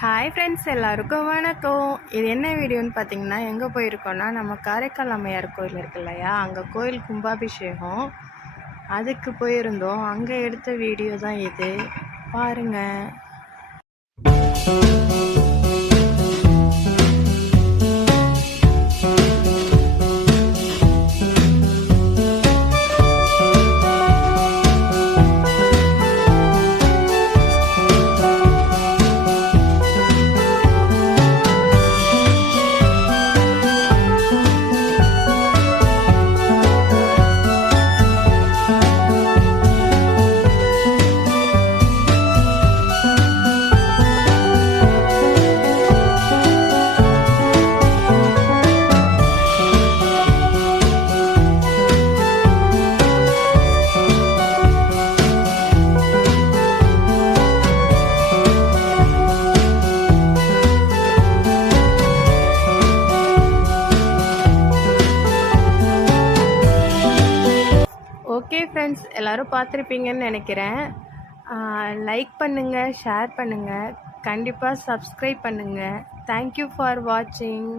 Hi friends, எல்லாருக்கும் வணக்கம். இது என்ன வீடியோன்னு பார்த்தீங்கன்னா, எங்கே போயிருக்கோன்னா நம்ம காரைக்கால் அம்மையார் கோயில் இருக்கு இல்லையா, அங்கே கோயில் கும்பாபிஷேகம், அதுக்கு போயிருந்தோம். அங்கே எடுத்த வீடியோ தான் இது, பாருங்கள். ஓகே ஃப்ரெண்ட்ஸ், எல்லோரும் பார்த்துருப்பீங்கன்னு நினைக்கிறேன். லைக் பண்ணுங்கள், ஷேர் பண்ணுங்கள், கண்டிப்பாக சப்ஸ்கிரைப் பண்ணுங்கள். தேங்க்யூ ஃபார் வாட்சிங்.